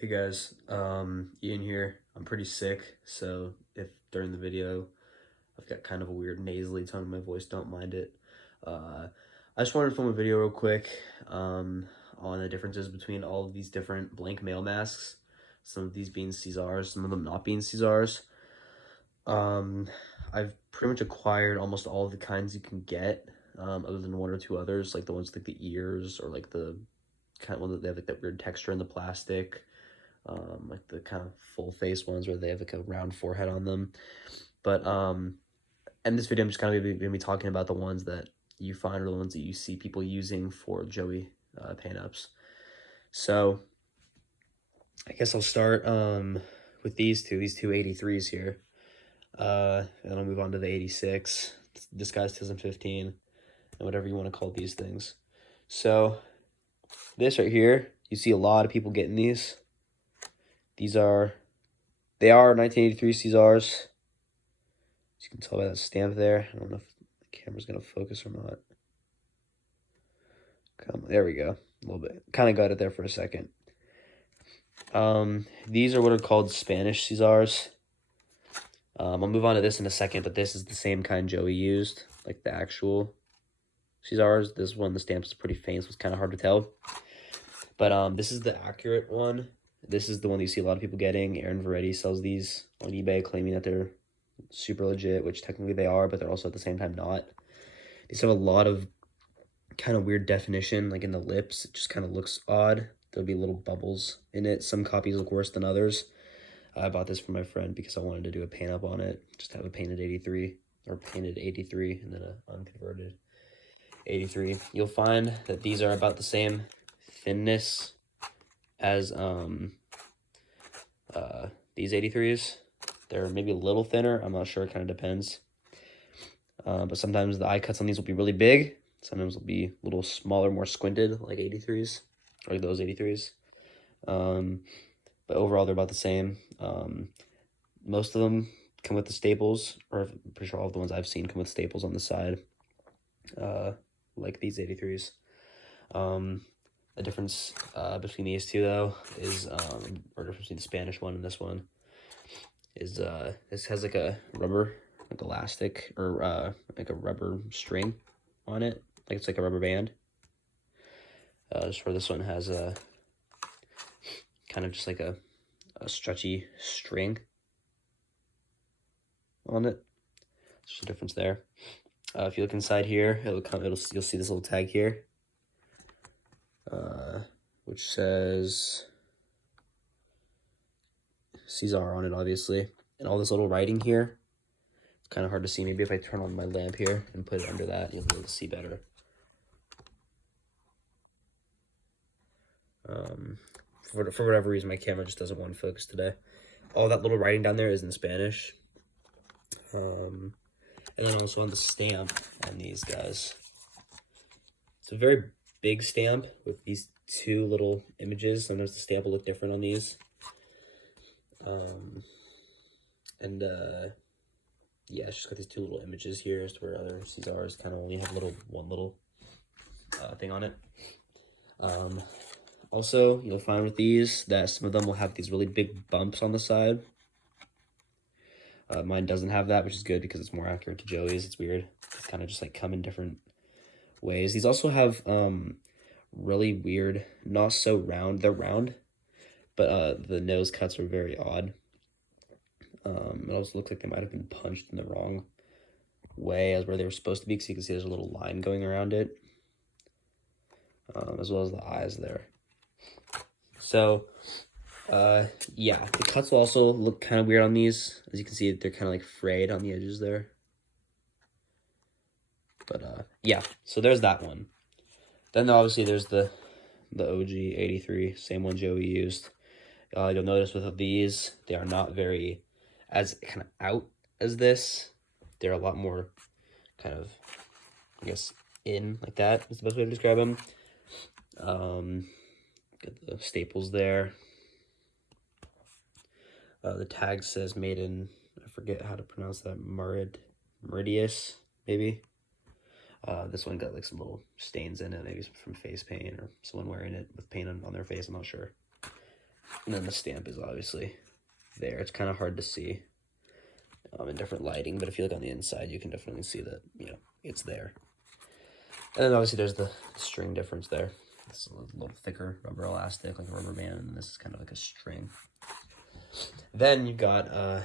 Hey guys, Ian here. I'm pretty sick, so if during the video I've got kind of a weird nasally tone in my voice, don't mind it. I just wanted to film a video real quick on the differences between all of these different blank male masks. Some of these being Cesars, some of them not being Cesars. Um, I've pretty much acquired almost all of the kinds you can get, other than one or two others, like the ones with like the ears or like the kind of one that they have like that weird texture in the plastic, like the kind of full face ones where they have like a round forehead on them. But in this video, I'm just kind of gonna be talking about the ones that you find or the ones that you see people using for Joey paint ups. So I guess I'll start with these two 83s here. And I'll move on to the 86, disguised 2015, and whatever you want to call these things. So this right here, you see a lot of people getting these. They are 1983 Cesars. As you can tell by that stamp there. I don't know if the camera's going to focus or not. There we go. A little bit. Kind of got it there for a second. These are what are called Spanish Cesars. I'll move on to this in a second, but this is the same kind Joey used, like the actual Cesars. This one, the stamp is pretty faint, so it's kind of hard to tell. But this is the accurate one. This is the one that you see a lot of people getting. Aaron Veretti sells these on eBay, claiming that they're super legit, which technically they are, but they're also at the same time not. These have a lot of kind of weird definition, like in the lips. It just kind of looks odd. There'll be little bubbles in it. Some copies look worse than others. I bought this for my friend because I wanted to do a paint up on it. Just have a painted 83 or painted 83 and then an unconverted 83. You'll find that these are about the same thinness as these 83s. They're maybe a little thinner. I'm not sure. It kind of depends. But sometimes the eye cuts on these will be really big. Sometimes they'll be a little smaller, more squinted, like 83s, or those 83s. But overall, they're about the same. Most of them come with the staples, or I'm pretty sure all of the ones I've seen come with staples on the side, like these 83s. The difference between these two, though, is, or difference between the Spanish one and this one, is this has like a rubber, like elastic, or like a rubber string on it, like it's like a rubber band. Just where this one has a kind of just like a stretchy string on it. There's a difference there. If you look inside here, you'll see this little tag here, which says Cesar on it, obviously, and all this little writing here. It's kind of hard to see. Maybe if I turn on my lamp here and put it under that, you'll be able to see better. For whatever reason, my camera just doesn't want to focus today. All that little writing down there is in Spanish. And then also on the stamp on these guys. It's a very big stamp with these two little images. Sometimes the stamp will look different on these. Yeah, it's just got these two little images here, as to where other Cesars kind of only have one little thing on it. Also, you'll find with these that some of them will have these really big bumps on the side. Mine doesn't have that, which is good because it's more accurate to Joey's. It's weird. It's kind of just like come in different ways. These also have really weird, not so round. They're round, but the nose cuts are very odd. It also looks like they might have been punched in the wrong way as where they were supposed to be, because you can see there's a little line going around it, as well as the eyes there. So, yeah, the cuts will also look kind of weird on these. As you can see, they're kind of like frayed on the edges there. But, yeah, so there's that one. Then, obviously, there's the OG 83, same one Joey used. You'll notice with these, they are not very as kind of out as this. They're a lot more kind of, I guess, in, like that is the best way to describe them. Got the staples there. The tag says made in, I forget how to pronounce that, Meridius, maybe. This one got like some little stains in it, maybe from face paint or someone wearing it with paint on their face, I'm not sure. And then the stamp is obviously there. It's kind of hard to see in different lighting, but if you look on the inside, you can definitely see that, you know, it's there. And then obviously there's the string difference there. It's a little thicker rubber elastic, like a rubber band, and this is kind of like a string. Then you've got the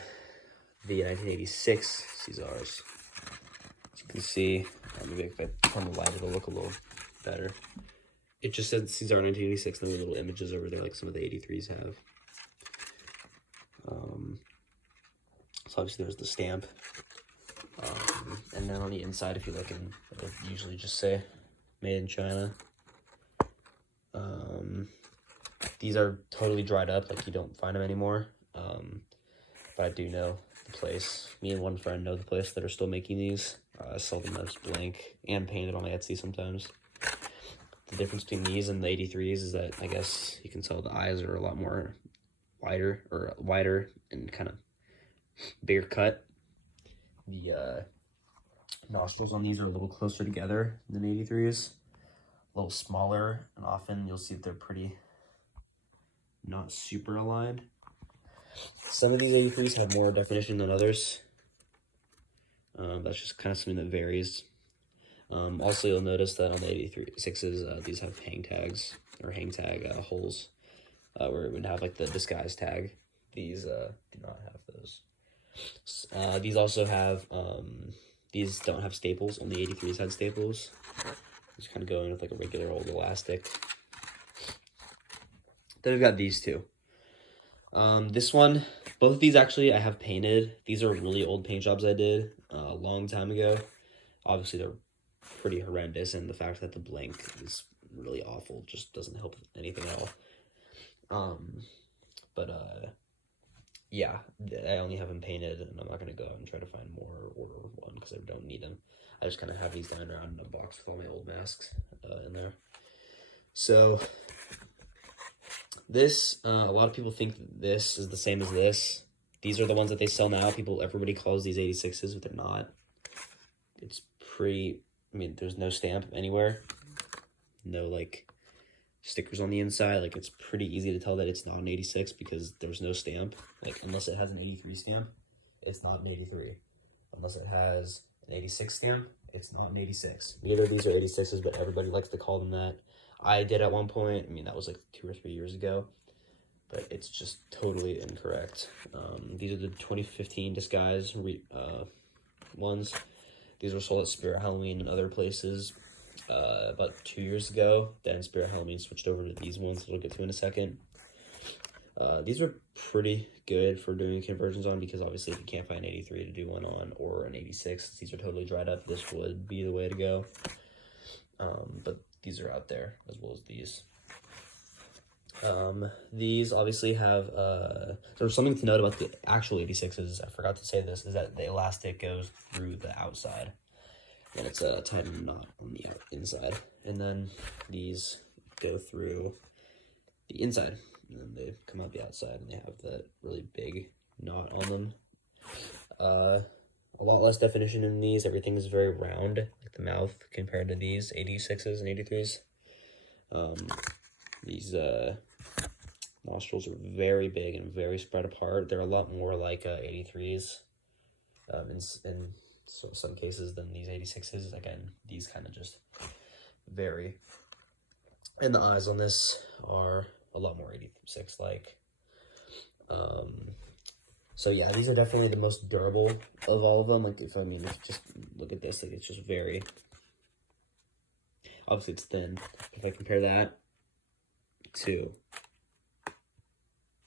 1986 Cesars. As you can see, maybe if I turn the light, it'll look a little better. It just says Cesar 1986, and there are little images over there like some of the 83s have. So obviously there's the stamp. And then on the inside, if you look in, it'll usually just say made in China. These are totally dried up, like you don't find them anymore. But I do know the place. Me and one friend know the place that are still making these. I sell them as blank and painted on my Etsy sometimes. The difference between these and the 83s is that I guess you can tell the eyes are a lot more wider and kind of bigger cut. The nostrils on these are a little closer together than 83s, a little smaller, and often you'll see that they're pretty not super aligned. Some of these 83s have more definition than others. That's just kind of something that varies. Also, you'll notice that on the 86s, these have hang tags, or hang tag holes, where it would have like the disguise tag. These do not have those. These also have, these don't have staples. Only 83s had staples. Just kind of go in with like a regular old elastic. Then we've got these two. This one, both of these actually I have painted. These are really old paint jobs I did a long time ago. Obviously they're pretty horrendous, and the fact that the blank is really awful just doesn't help anything at all. Yeah, I only have them painted, and I'm not going to go out and try to find more or order one because I don't need them. I just kind of have these lying around in a box with all my old masks in there. So this, a lot of people think that this is the same as this. These are the ones that they sell now. Everybody calls these 86s, but they're not. It's pretty, I mean, there's no stamp anywhere. No, like, stickers on the inside. Like, it's pretty easy to tell that it's not an 86 because there's no stamp. Like, unless it has an 83 stamp, it's not an 83. Unless it has an 86 stamp, it's not an 86. Neither of these are 86s, but everybody likes to call them that. I did at one point. I mean, that was like 2 or 3 years ago, but it's just totally incorrect. These are the 2015 disguise ones. These were sold at Spirit Halloween and other places about 2 years ago. Then Spirit Halloween switched over to these ones that we'll get to in a second. These are pretty good for doing conversions on because obviously if you can't find an 83 to do one on or an 86, these are totally dried up, this would be the way to go. But these are out there as well as these. These obviously have, there's something to note about the actual 86s, I forgot to say this, is that the elastic goes through the outside. And it's tied in a knot on the inside. And then these go through the inside. And then they come out the outside and they have that really big knot on them. A lot less definition in these. Everything is very round, like the mouth, compared to these 86s and 83s. These nostrils are very big and very spread apart. They're a lot more like 83s in some cases than these 86s. Again, these kind of just vary. And the eyes on this are a lot more 86-like. So yeah, these are definitely the most durable of all of them. Like, if you just look at this, like, it's just very, obviously it's thin. If I compare that to,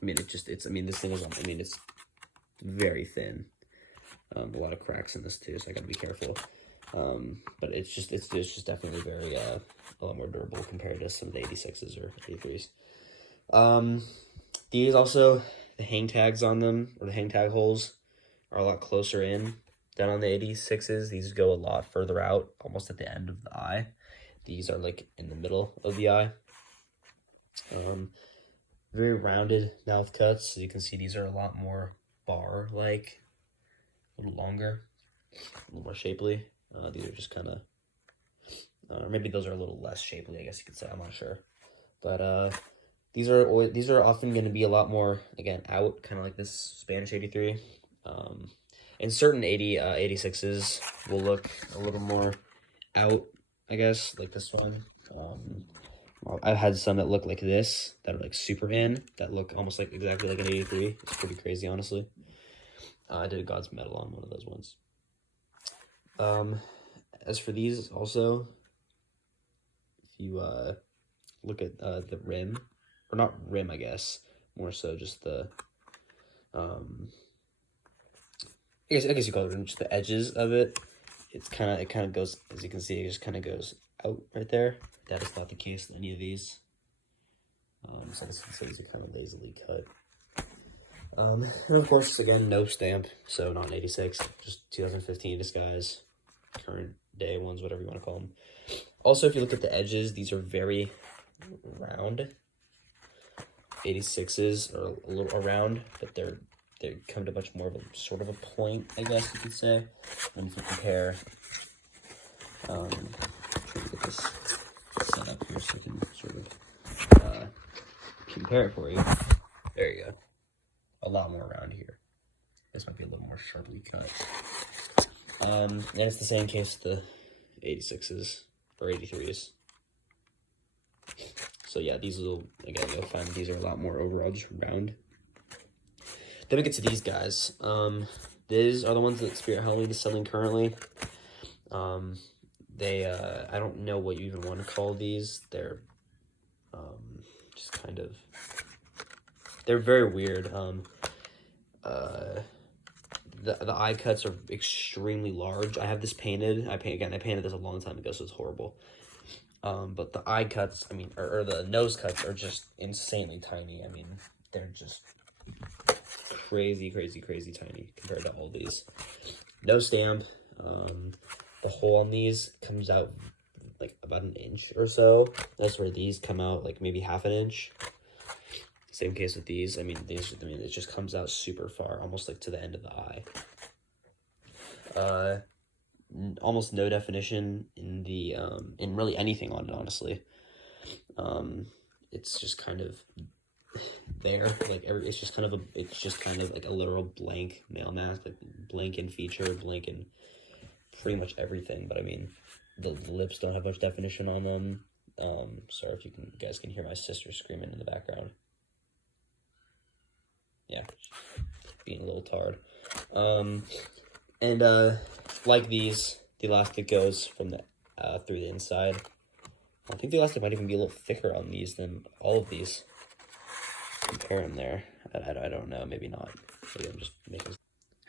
this thing is, it's very thin. A lot of cracks in this too, so I gotta be careful. But it's just definitely very, a lot more durable compared to some of the 86s or 83s. These also, the hang tags on them, or the hang tag holes, are a lot closer in than on the 86s. These go a lot further out, almost at the end of the eye. These are like in the middle of the eye. Very rounded mouth cuts. As you can see, these are a lot more bar-like, a little longer, a little more shapely. These are just kind of, or maybe those are a little less shapely, I guess you could say, I'm not sure. But These are often going to be a lot more, again, out, kind of like this Spanish 83. And certain 86s will look a little more out, I guess, like this one. I've had some that look like this, that are like super in, that look almost like exactly like an 83. It's pretty crazy, honestly. I did a God's Medal on one of those ones. As for these, also, if you look at the rim, or not rim, I guess, more so just the I guess you call it rim, just the edges of it. It kind of goes, as you can see, it just kind of goes out right there. That is not the case with any of these. So these are kind of lazily cut. And of course, again, no stamp, so not an 86, just 2015 disguise, current day ones, whatever you want to call them. Also, if you look at the edges, these are very round. 86s are a little round, but they come to much more of a sort of a point, I guess you could say. And if you compare, try to get this set up here so I can sort of compare it for you. There you go. A lot more around here. This might be a little more sharply cut. And it's the same case with the 86s or 83s. So yeah, these will, again, you'll find these are a lot more overall just round. Then we get to these guys. These are the ones that Spirit Halloween is selling currently. I don't know what you even want to call these. They're just kind of, they're very weird. The eye cuts are extremely large. I have this painted. I painted this a long time ago, so it's horrible. But the eye cuts, I mean, or the nose cuts are just insanely tiny. I mean, they're just crazy tiny compared to all these. No stamp. The hole on these comes out like about an inch or so. That's where these come out like maybe half an inch. Same case with these. I mean, it just comes out super far, almost like to the end of the eye. Almost no definition in the in really anything on it, honestly. It's just kind of there, like it's just kind of like a literal blank nail mask, like blank in feature, blank in pretty much everything. But I mean, the lips don't have much definition on them. Sorry if you guys can hear my sister screaming in the background. Yeah, being a little tard. Like these, the elastic goes from the through the inside. I think the elastic might even be a little thicker on these than all of these. Compare them there. I don't know, maybe not. Maybe I'm just making.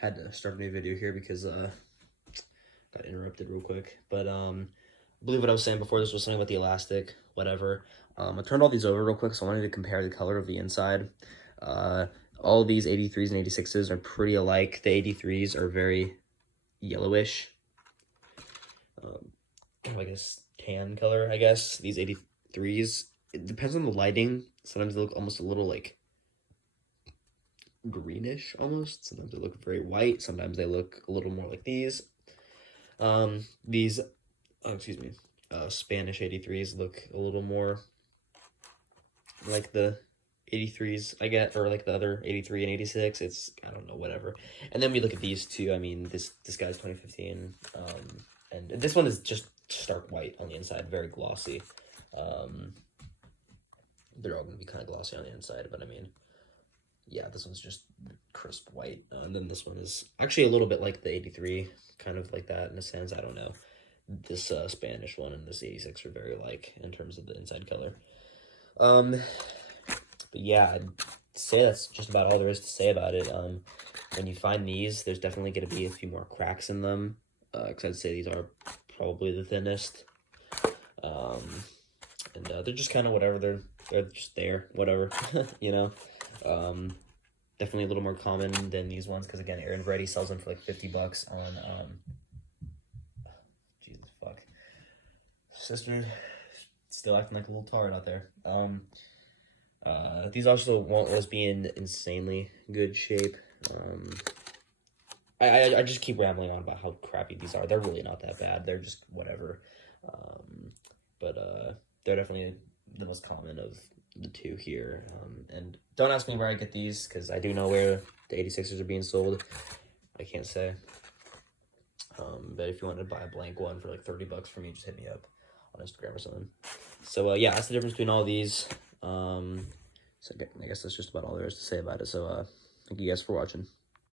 Had to start a new video here because got interrupted real quick. But I believe what I was saying before this was something about the elastic, whatever. I turned all these over real quick, so I wanted to compare the color of the inside. All these 83s and 86s are pretty alike. The 83s are very yellowish. Like a tan color, I guess. These 83s, it depends on the lighting. Sometimes they look almost a little like greenish almost. Sometimes they look very white. Sometimes they look a little more like these. Spanish 83s look a little more like the 83s, I get, or like the other 83 and 86. It's, I don't know, whatever. And then we look at these two. I mean, this guy's 2015, and this one is just stark white on the inside, very glossy. They're all gonna be kind of glossy on the inside, but I mean, yeah, this one's just crisp white. And then this one is actually a little bit like the 83, kind of like that in a sense. I don't know. This Spanish one and this 86 are very like in terms of the inside color. But yeah, I'd say that's just about all there is to say about it. When you find these, there's definitely going to be a few more cracks in them, because I'd say these are probably the thinnest. And they're just kind of whatever. They're just there, whatever, you know. Definitely a little more common than these ones, because again, Aaron Variety sells them for like $50 on Jesus fuck, sister, still acting like a little tard out there. These also won't always be in insanely good shape. I just keep rambling on about how crappy these are. They're really not that bad. They're just whatever. But they're definitely the most common of the two here. And don't ask me where I get these, because I do know where the 86ers are being sold. I can't say. But if you want to buy a blank one for like 30 bucks from me, just hit me up on Instagram or something. So yeah, that's the difference between all these. So I guess that's just about all there is to say about it. So thank you guys for watching.